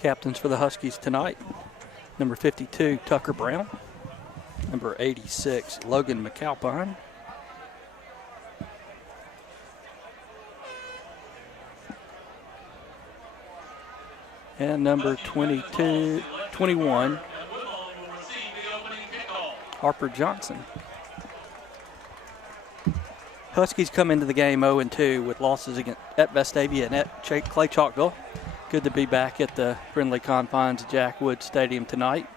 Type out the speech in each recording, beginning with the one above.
Captains for the Huskies tonight, number 52, Tucker Brown. Number 86, Logan McAlpine. And number 21, Harper Johnson. Huskies come into the game 0-2 with losses at Vestavia and at Clay Chalkville. Good to be back at the friendly confines of Jack Wood Stadium tonight.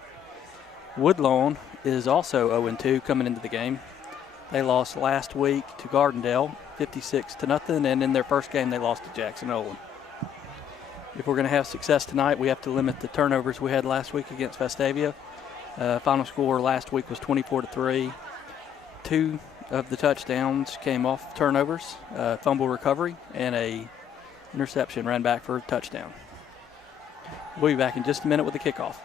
Woodlawn is also 0-2 coming into the game. They lost last week to Gardendale 56-0, and in their first game they lost to Jackson Olin. If we're going to have success tonight, we have to limit the turnovers we had last week against Vestavia. Final score last week was 24-3. 2 of the touchdowns came off turnovers, fumble recovery, and a interception ran back for a touchdown. We'll be back in just a minute with the kickoff.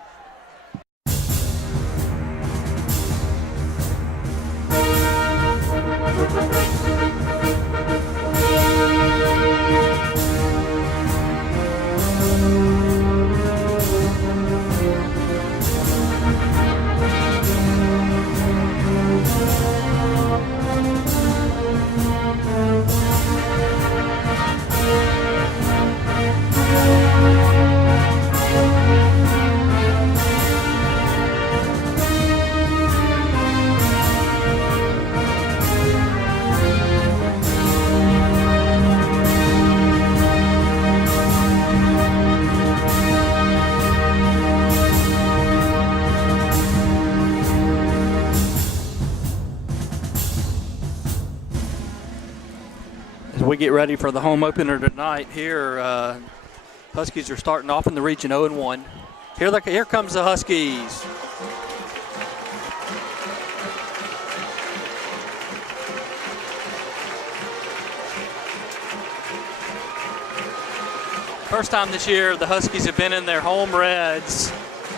We get ready for the home opener tonight here. Huskies are starting off in the region 0-1. Here comes the Huskies. First time this year the Huskies have been in their home reds.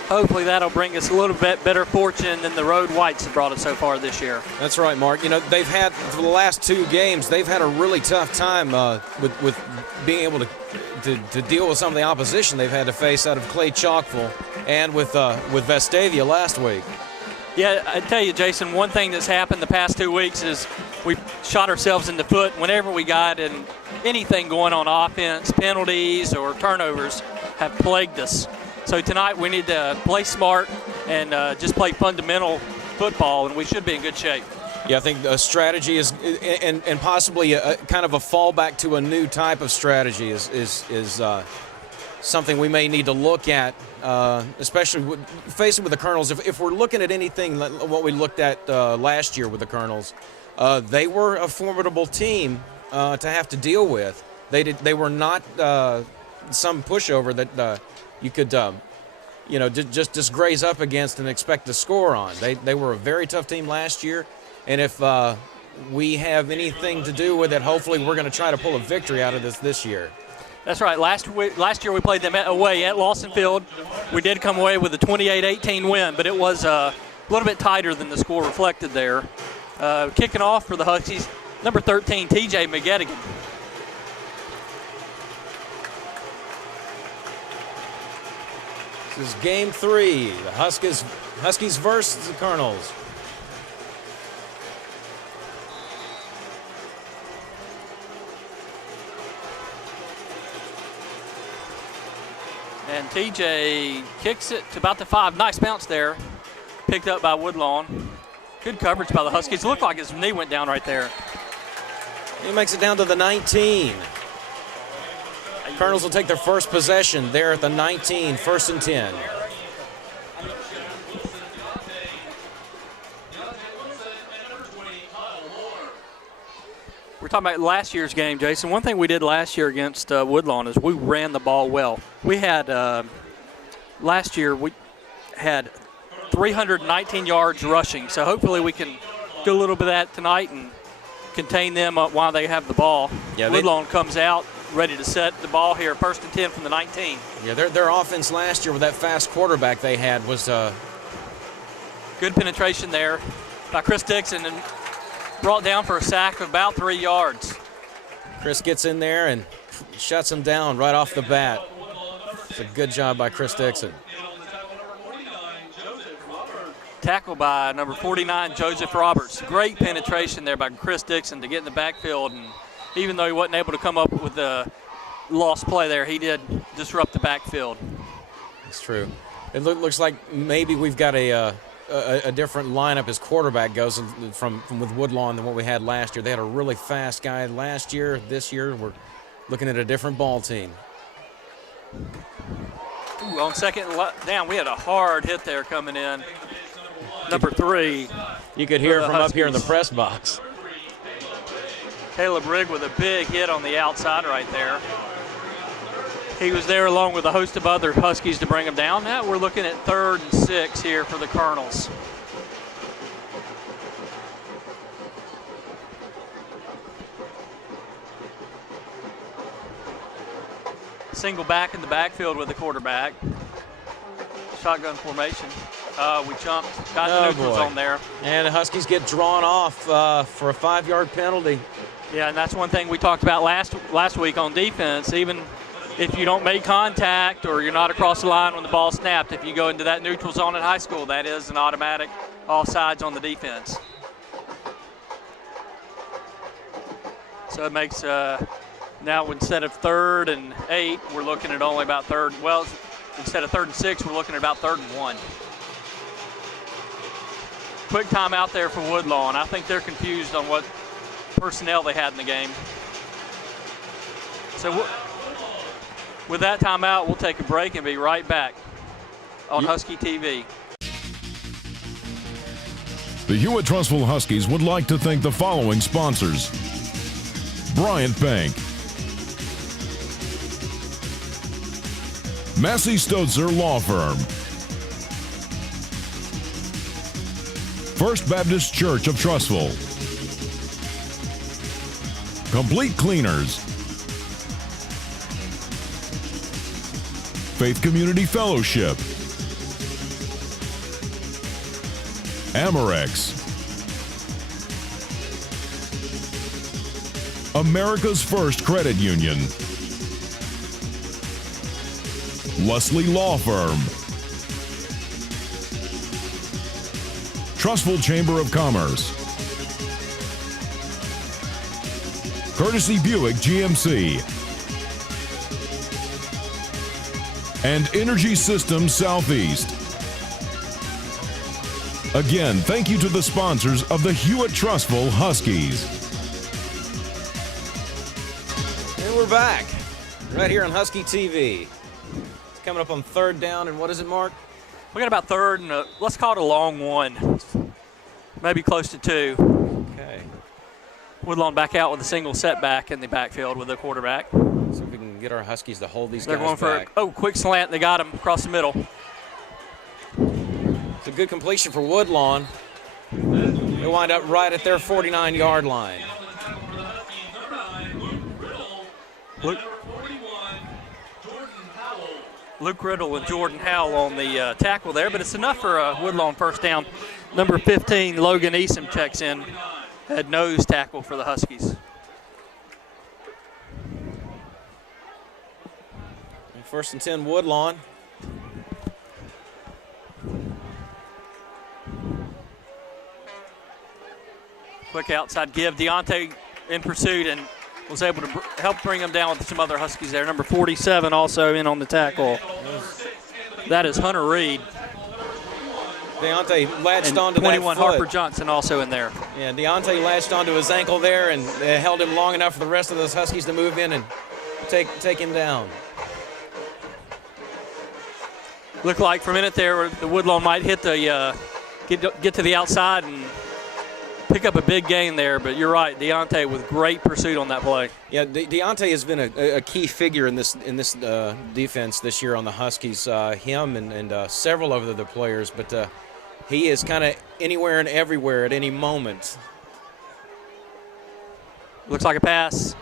Hopefully that'll bring us a little bit better fortune than the road whites have brought us so far this year. That's right, Mark. You know, they've had, for the last 2 games, they've had a really tough time with being able to deal with some of the opposition they've had to face out of Clay Chalkville and with Vestavia last week. Yeah, I tell you, Jason, one thing that's happened the past 2 weeks is we've shot ourselves in the foot whenever we got anything going on offense. Penalties or turnovers have plagued us. So tonight we need to play smart and just play fundamental football, and we should be in good shape. Yeah, I think a strategy is, and possibly a kind of a fallback to a new type of strategy is something we may need to look at, especially facing with the Colonels. If we're looking at anything like what we looked at last year with the Colonels, they were a formidable team to have to deal with. They were not some pushover that you could, just graze up against and expect to score on. They were a very tough team last year, and if we have anything to do with it, hopefully we're going to try to pull a victory out of this year. That's right. Last year we played them away at Lawson Field. We did come away with a 28-18 win, but it was a little bit tighter than the score reflected there. Kicking off for the Huskies, number 13, TJ McGettigan. This is game 3, the Huskies versus the Colonels. And TJ kicks it to about the 5. Nice bounce there. Picked up by Woodlawn. Good coverage by the Huskies. It looked like his knee went down right there. He makes it down to the 19. Colonels will take their first possession there at the 19, 1st and 10. We're talking about last year's game, Jason. One thing we did last year against Woodlawn is we ran the ball well. We had, last year, we had 319 yards rushing. So hopefully we can do a little bit of that tonight and contain them while they have the ball. Yeah, Woodlawn comes out ready to set the ball here, 1st and 10 from the 19. Yeah, their offense last year with that fast quarterback they had was good penetration there by Chris Dixon and brought down for a sack of about 3 yards. Chris gets in there and shuts him down right off the bat. It's a good job by Chris Dixon. Tackle by number 49, Joseph Roberts. Great penetration there by Chris Dixon to get in the backfield, and even though he wasn't able to come up with the lost play there, he did disrupt the backfield. That's true. It looks like maybe we've got a different lineup as quarterback goes from with Woodlawn than what we had last year. They had a really fast guy last year. This year we're looking at a different ball team. Ooh, on second down, we had a hard hit there coming in. Number 3. You could hear from up here in the press box. Caleb Rigg with a big hit on the outside right there. He was there along with a host of other Huskies to bring him down. Now we're looking at 3rd and 6 here for the Colonels. Single back in the backfield with the quarterback. Shotgun formation. We jumped, got the neutrals on there. And the Huskies get drawn off for a 5-yard penalty. Yeah, and that's one thing we talked about last week on defense. Even if you don't make contact or you're not across the line when the ball snapped, if you go into that neutral zone in high school, that is an automatic offsides on the defense. So it makes now instead of 3rd and 8, we're looking at only about instead of 3rd and 6, we're looking at about 3rd and 1. Quick timeout there for Woodlawn. I think they're confused on what personnel they had in the game. So with that timeout, we'll take a break and be right back on Husky TV. The Hewitt Trussville Huskies would like to thank the following sponsors: Bryant Bank, Massey Stotzer Law Firm, First Baptist Church of Trussville, Complete Cleaners, Faith Community Fellowship, Amorex, America's First Credit Union, Leslie Law Firm, Trussville Chamber of Commerce, Courtesy Buick GMC, and Energy Systems Southeast. Again, thank you to the sponsors of the Hewitt Trussville Huskies. And we're back right here on Husky TV. It's coming up on 3rd down, and what is it, Mark? We got about 3rd and let's call it a long 1, maybe close to 2. Okay. Woodlawn back out with a single setback in the backfield with the quarterback. See if we can get our Huskies to hold these They're guys going back. for quick slant. They got him across the middle. It's a good completion for Woodlawn. They wind up right at their 49-yard line. Luke Riddle and Jordan Howell on the tackle there, but it's enough for a Woodlawn first down. Number 15, Logan Easom checks in, head nose tackle for the Huskies. First and 10, Woodlawn. Quick outside give. Deontay in pursuit and was able to help bring him down with some other Huskies there. Number 47 also in on the tackle. That is Hunter Reed. Deontay latched onto 21 that foot. Harper Johnson also in there. Yeah, Deontay latched onto his ankle there and held him long enough for the rest of those Huskies to move in and take him down. Looked like for a minute there the Woodlawn might hit the get to the outside and pick up a big gain there, but you're right, Deontay with great pursuit on that play. Yeah, Deontay has been a key figure in this defense this year on the Huskies. Him and several of the other players, but he is kind of anywhere and everywhere at any moment. Looks like a pass.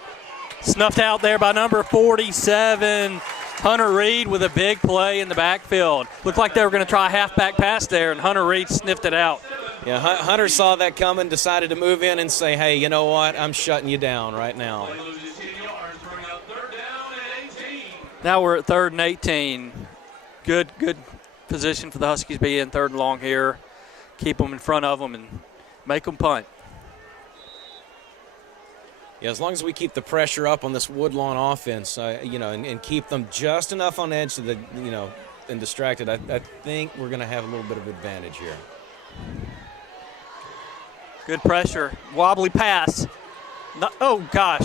Snuffed out there by number 47, Hunter Reed, with a big play in the backfield. Looked like they were going to try a halfback pass there, and Hunter Reed sniffed it out. Yeah, Hunter saw that coming, decided to move in and say, hey, you know what? I'm shutting you down right now. Now we're at 3rd and 18. Good position for the Huskies to be in 3rd and long here. Keep them in front of them and make them punt. Yeah, as long as we keep the pressure up on this Woodlawn offense, and keep them just enough on edge to and distracted, I think we're going to have a little bit of advantage here. Good pressure. Wobbly pass. No, oh, gosh.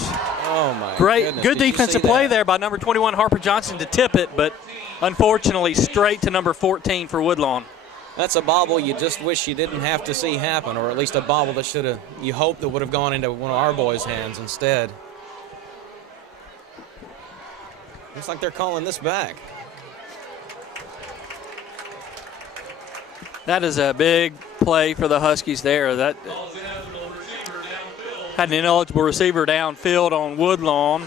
Oh, my Great. goodness. Good Did you defensive see play that? there by number 21, Harper Johnson, to tip it, but unfortunately straight to number 14 for Woodlawn. That's a bobble you just wish you didn't have to see happen, or at least a bobble that you hope that would have gone into one of our boys' hands instead. Looks like they're calling this back. That is a big play for the Huskies there. That had an ineligible receiver downfield on Woodlawn.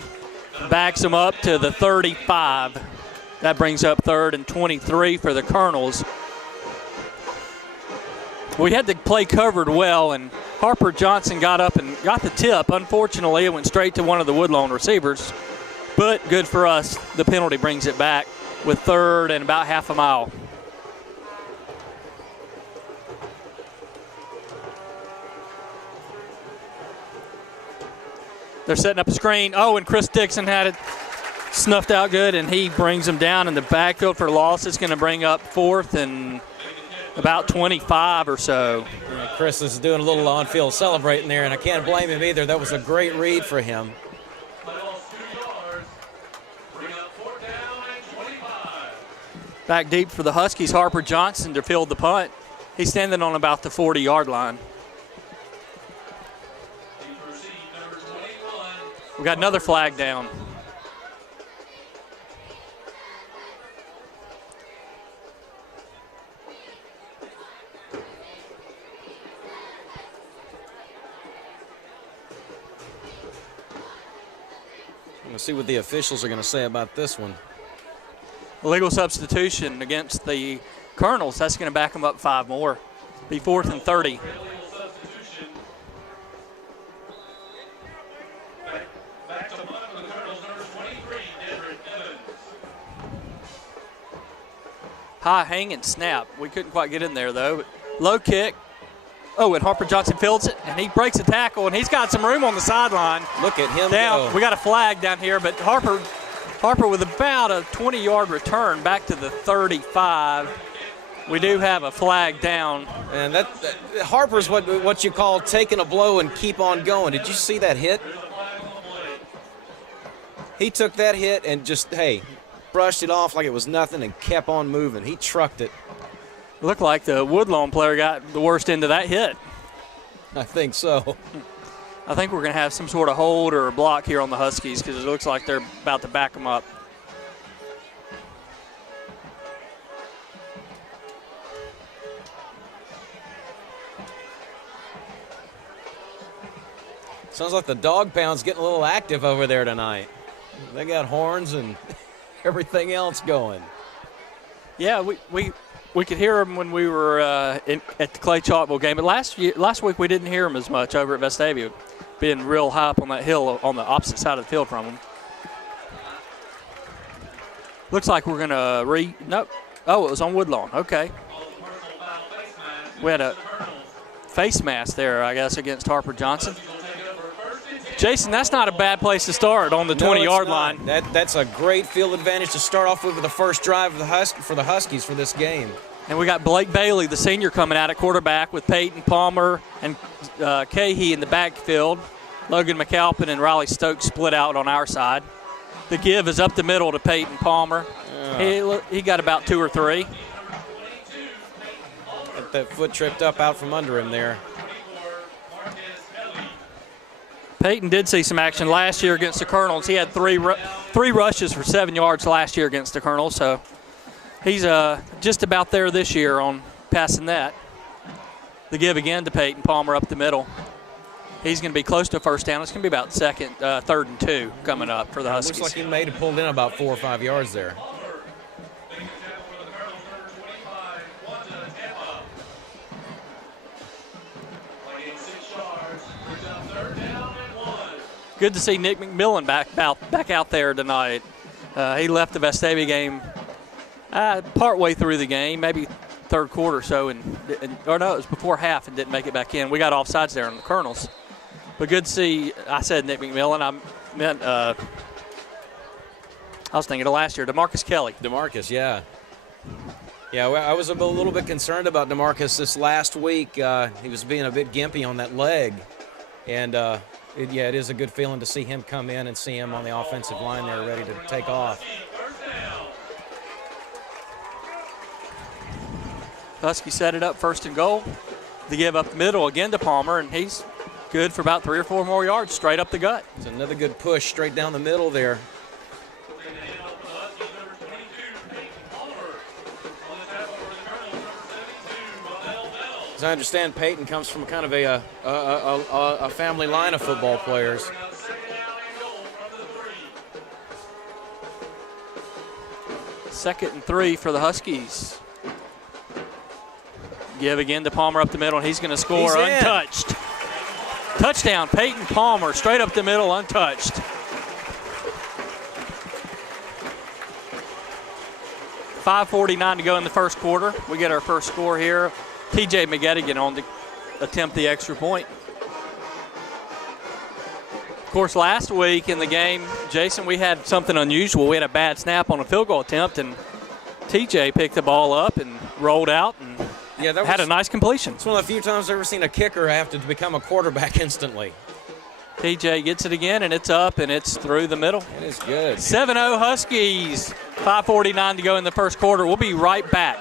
Backs them up to the 35. That brings up 3rd and 23 for the Colonels. We had the play covered well, and Harper Johnson got up and got the tip. Unfortunately, it went straight to one of the Woodlawn receivers, but good for us. The penalty brings it back with 3rd and about half a mile. They're setting up a screen. Oh, and Chris Dixon had it snuffed out good, and he brings them down in the backfield for loss. It's going to bring up 4th and about 25 or so. Yeah, Chris is doing a little on-field celebrating there, and I can't blame him either. That was a great read for him. Back deep for the Huskies, Harper Johnson to field the punt. He's standing on about the 40-yard line. We got another flag down. I'm going to see what the officials are going to say about this one. Illegal substitution against the Colonels. That's going to back them up 5 more. Be 4th and 30. High hang and snap. We couldn't quite get in there, though. But low kick. Oh, and Harper Johnson fields it, and he breaks a tackle, and he's got some room on the sideline. Look at him down. go. We got a flag down here, but Harper with about a 20-yard return back to the 35. We do have a flag down. And that Harper's what you call taking a blow and keep on going. Did you see that hit? He took that hit and just, brushed it off like it was nothing and kept on moving. He trucked it. Looked like the Woodlawn player got the worst end of that hit. I think so. I think we're going to have some sort of hold or a block here on the Huskies because it looks like they're about to back them up. Sounds like the dog pound's getting a little active over there tonight. They got horns and everything else going. Yeah, we could hear them when we were at the Clay Chalkville game, but last week we didn't hear them as much over at Vestavia, being real high up on that hill on the opposite side of the field from them. Looks like we're going to nope. Oh, it was on Woodlawn. Okay. We had a face mask there, I guess, against Harper Johnson. Jason, that's not a bad place to start on the 20-yard line. That's a great field advantage to start off with the first drive for the Huskies for this game. And we got Blake Bailey, the senior, coming out at quarterback with Peyton Palmer and Cahey in the backfield. Logan McAlpin and Riley Stokes split out on our side. The give is up the middle to Peyton Palmer. He got about 2 or 3. Got that foot tripped up out from under him there. Peyton did see some action last year against the Colonels. He had three rushes for 7 yards last year against the Colonels, so he's just about there this year on passing that. The give again to Peyton Palmer up the middle. He's going to be close to a first down. It's going to be about 3rd and 2 coming up for the Huskies. Looks like he may have pulled in about 4 or 5 yards there. Good to see Nick McMillan back out there tonight. He left the Vestavia game part way through the game, maybe third quarter or so, or no, it was before half and didn't make it back in. We got offsides there on the Colonels. But good to see, I said Nick McMillan, I meant, I was thinking of last year, DeMarcus Kelly. DeMarcus, yeah. Yeah, well, I was a little bit concerned about DeMarcus this last week. He was being a bit gimpy on that leg. And, it is a good feeling to see him come in and see him on the offensive line there ready to take off. Husky set it up 1st and goal. They give up the middle again to Palmer, and he's good for about 3 or 4 more yards straight up the gut. It's another good push straight down the middle there. As I understand, Peyton comes from kind of a family line of football players. Second and 3 for the Huskies. Give again to Palmer up the middle, and he's going to score untouched. Touchdown, Peyton Palmer, straight up the middle, untouched. .5:49 to go in the first quarter. We get our first score here. TJ McGettigan on to attempt the extra point. Of course, last week in the game, Jason, we had something unusual. We had a bad snap on a field goal attempt, and TJ picked the ball up and rolled out and had a nice completion. It's one of the few times I've ever seen a kicker have to become a quarterback instantly. TJ gets it again, and it's up, and it's through the middle. It is good. 7-0 Huskies. 5:49 to go in the first quarter. We'll be right back.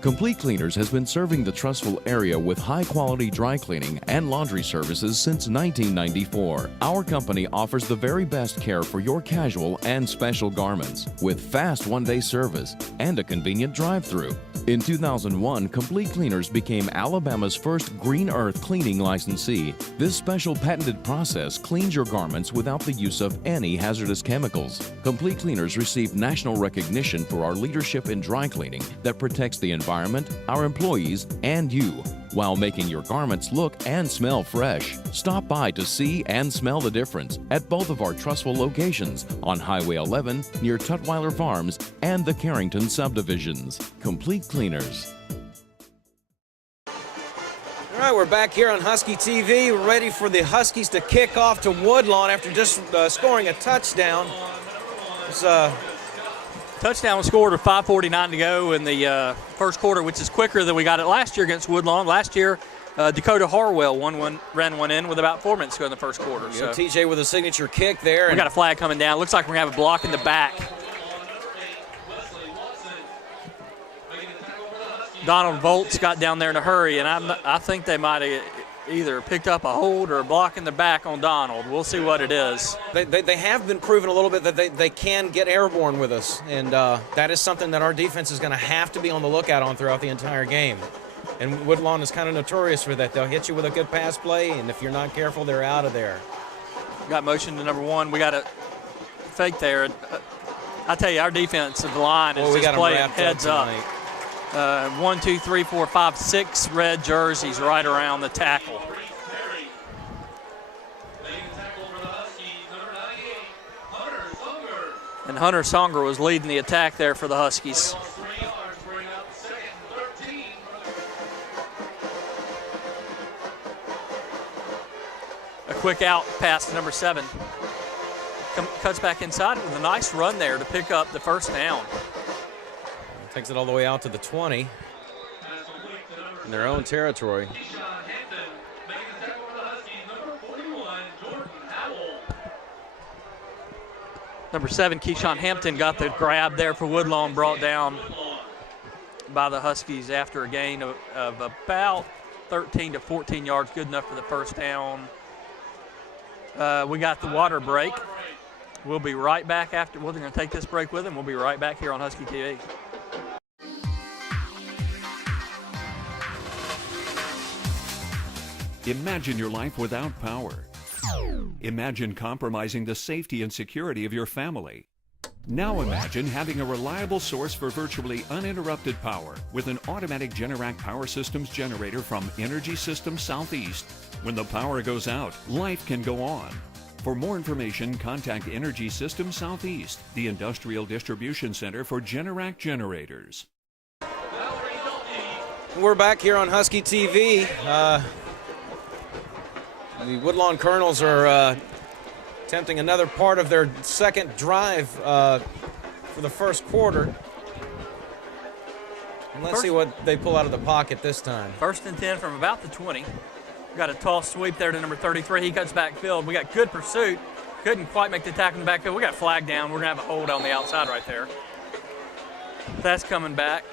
Complete Cleaners has been serving the Trussville area with high-quality dry cleaning and laundry services since 1994. Our company offers the very best care for your casual and special garments with fast one-day service and a convenient drive-through. In 2001, Complete Cleaners became Alabama's first Green Earth cleaning licensee. This special patented process cleans your garments without the use of any hazardous chemicals. Complete Cleaners received national recognition for our leadership in dry cleaning that protects the environment, our employees, and you, while making your garments look and smell fresh. Stop by to see and smell the difference at both of our Trussville locations on Highway 11 near Tutwiler Farms and the Carrington subdivisions. Complete Cleaners. All right, we're back here on Husky TV. We're ready for the Huskies to kick off to Woodlawn after just scoring a touchdown. Touchdown was scored with 5:49 to go in the first quarter, which is quicker than we got it last year against Woodlawn. Last year, Dakota Harwell ran one in with about 4 minutes to go in the first quarter. So TJ with a signature kick there. We got a flag coming down. Looks like we're going to have a block in the back. Donald Volts got down there in a hurry, and I think they might have either picked up a hold or a block in the back on Donald. We'll see what it is. They have been proven a little bit that they can get airborne with us, and that is something that our defense is going to have to be on the lookout on throughout the entire game. And Woodlawn is kind of notorious for that. They'll hit you with a good pass play, and if you're not careful, they're out of there. Got motion to number 1. We got a fake there. I tell you, our defensive line is just playing heads up. 1, 2, 3, 4, 5, 6 red jerseys right around the tackle. And Hunter Songer was leading the attack there for the Huskies. A quick out pass to number 7. Cuts back inside with a nice run there to pick up the first down. Takes it all the way out to the 20 in their own territory. Number 7, Keyshawn Hampton got the grab there for Woodlawn, brought down by the Huskies after a gain of about 13 to 14 yards, good enough for the first down. We got the water break. We'll be right back after. We're going to take this break with them. We'll be right back here on Husky TV. Imagine your life without power. Imagine compromising the safety and security of your family. Now imagine having a reliable source for virtually uninterrupted power with an automatic Generac Power Systems generator from Energy Systems Southeast. When the power goes out, life can go on. For more information, contact Energy Systems Southeast, the industrial distribution center for Generac generators. We're back here on Husky TV. The Woodlawn Colonels are attempting another part of their second drive for the first quarter. And let's see what they pull out of the pocket this time. 1st and 10 from about the 20. Got a toss sweep there to number 33. He cuts backfield. We got good pursuit. Couldn't quite make the tackle in the backfield. We got a flag down. We're going to have a hold on the outside right there. That's coming back.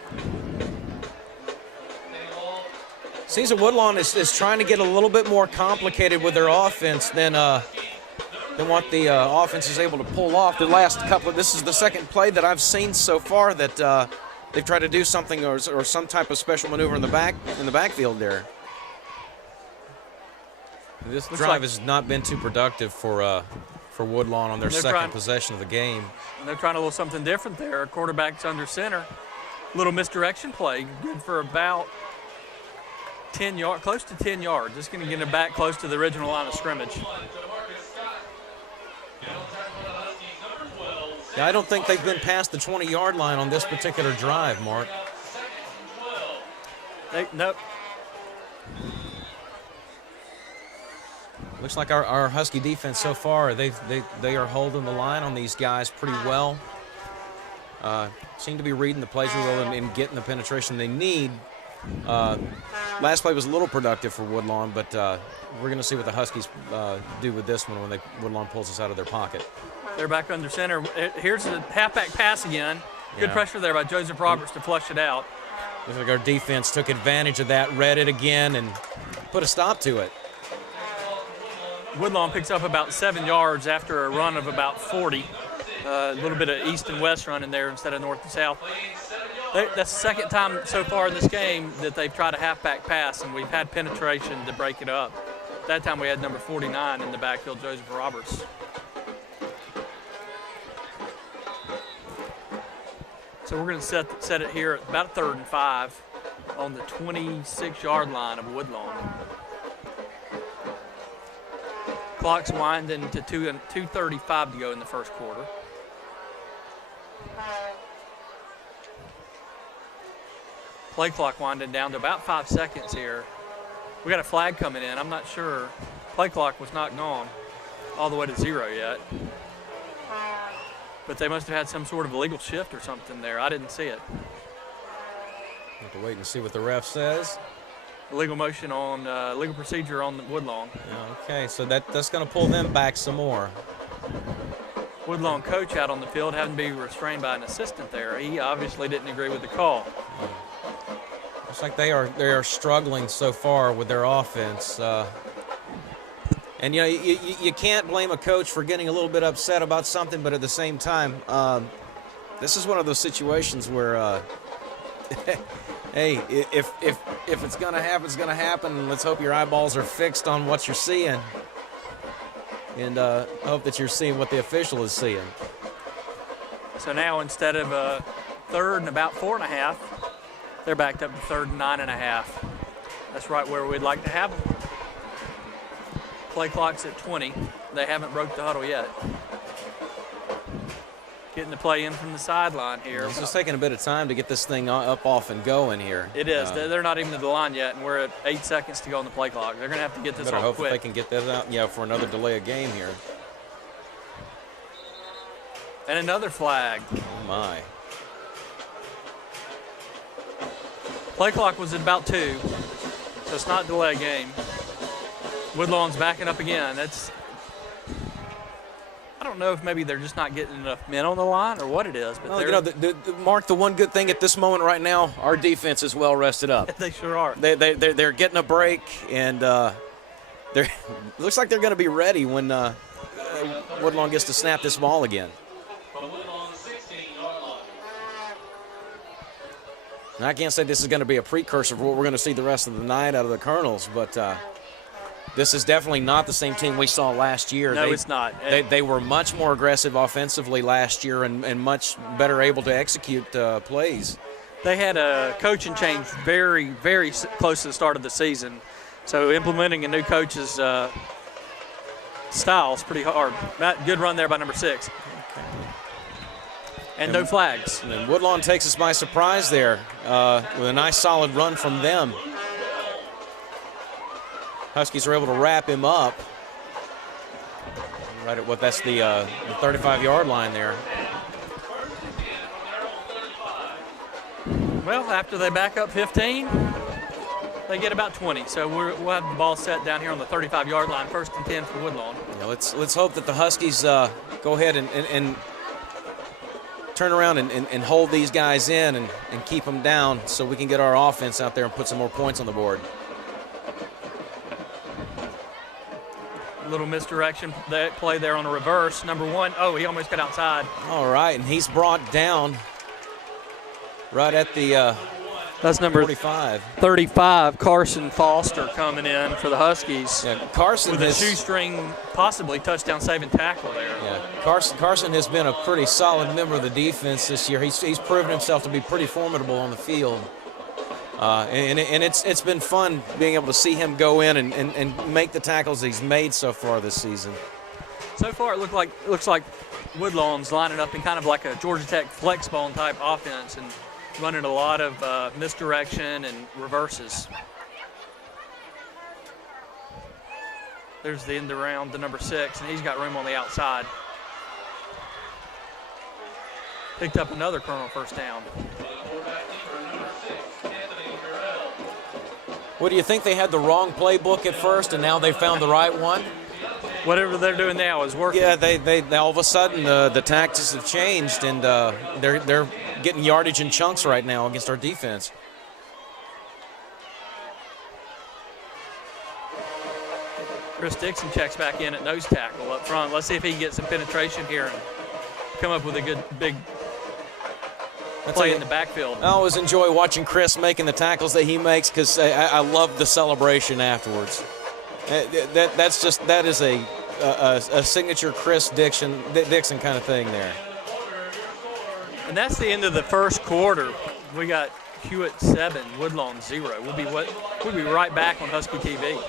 Seems that Woodlawn is trying to get a little bit more complicated with their offense than what the offense is able to pull off. The last couple this is the second play that I've seen so far that they've tried to do something or some type of special maneuver in the backfield there. This drive has not been too productive for Woodlawn on their second possession of the game. And they're trying a little something different there. Quarterback's under center. Little misdirection play, good for about 10 yards, close to 10 yards. Just going to get it back close to the original line of scrimmage. Yeah, I don't think they've been past the 20-yard line on this particular drive, Mark. Nope. Looks like our Husky defense so far, they are holding the line on these guys pretty well. Seem to be reading the plays really well and getting the penetration they need. Last play was a little productive for Woodlawn, but we're going to see what the Huskies do with this one when Woodlawn pulls us out of their pocket. They're back under center. Here's a halfback pass again. Good pressure there by Joseph Roberts to flush it out. Looks like our defense took advantage of that, read it again, and put a stop to it. Woodlawn picks up about 7 yards after a run of about 40. A little bit of east and west run in there instead of north and south. That's the second time so far in this game that they've tried a halfback pass, and we've had penetration to break it up. That time we had number 49 in the backfield, Joseph Roberts. So we're going to set it here at about 3rd and 5 on the 26-yard line of Woodlawn. Clock's winding to 2:35 to go in the first quarter. Play clock winding down to about 5 seconds here. We got a flag coming in. I'm not sure. Play clock was not gone all the way to 0 yet. But they must have had some sort of illegal shift or something there. I didn't see it. Have to wait and see what the ref says. Illegal motion on, legal procedure on the Woodlawn. Okay, so that's going to pull them back some more. Woodlawn coach out on the field having to be restrained by an assistant there. He obviously didn't agree with the call. Looks like they are struggling so far with their offense. And, you know, you can't blame a coach for getting a little bit upset about something, but at the same time, this is one of those situations where, hey, if it's going to happen, it's going to happen. Let's hope your eyeballs are fixed on what you're seeing. And hope that you're seeing what the official is seeing. So now instead of 3rd and about 4.5, they're backed up to 3rd and 9.5. That's right where we'd like to have them. Play clock's at 20. They haven't broke the huddle yet. Getting the play in from the sideline here. It's just taking a bit of time to get this thing up, off, and going here. It is. They're not even to the line yet, and we're at 8 seconds to go on the play clock. They're going to have to get this off hope quick. They can get this out, for another delay of game here. And another flag. Oh my. Play clock was at about 2, so it's not delay game. Woodlawn's backing up again. I don't know if maybe they're just not getting enough men on the line or what it is. But Mark, the one good thing at this moment right now, our defense is well rested up. They sure are. They're getting a break, and looks like they're going to be ready when Woodlawn gets to snap this ball again. And I can't say this is going to be a precursor for what we're going to see the rest of the night out of the Colonels, but this is definitely not the same team we saw last year. No, it's not. They were much more aggressive offensively last year and much better able to execute plays. They had a coaching change very, very close to the start of the season. So implementing a new coach is Styles pretty hard. Good run there by number 6. And no flags. And then Woodlawn takes us by surprise there with a nice solid run from them. Huskies are able to wrap him up. Right at what, that's the 35-yard line there. Well, after they back up 15, they get about 20. So we'll have the ball set down here on the 35-yard line, 1st and 10 for Woodlawn. Yeah, let's hope that the Huskies go ahead and turn around and hold these guys in and keep them down so we can get our offense out there and put some more points on the board. Little misdirection play there on a reverse. Number 1, oh, he almost got outside. All right, and he's brought down right at the that's number 45. 35, Carson Foster coming in for the Huskies. Yeah, Carson with a shoestring, possibly touchdown-saving tackle there. Yeah, Carson has been a pretty solid member of the defense this year. He's proven himself to be pretty formidable on the field. And it's been fun being able to see him go in and make the tackles he's made so far this season. So far, it looks like Woodlawn's lining up in kind of like a Georgia Tech flex bone type offense and running a lot of misdirection and reverses. There's the end around the number 6, and he's got room on the outside. Picked up another Colonel first down. What do you think? They had the wrong playbook at first, and now they found the right one? Whatever they're doing now is working. Yeah, they all of a sudden the tactics have changed, and they're getting yardage in chunks right now against our defense. Chris Dixon checks back in at nose tackle up front. Let's see if he can get some penetration here and come up with a good big play in the backfield. I always enjoy watching Chris making the tackles that he makes because I love the celebration afterwards. That is a signature Chris Dixon kind of thing there. And that's the end of the first quarter. We got Hewitt 7, Woodlawn 0. We'll be right back on Husky TV.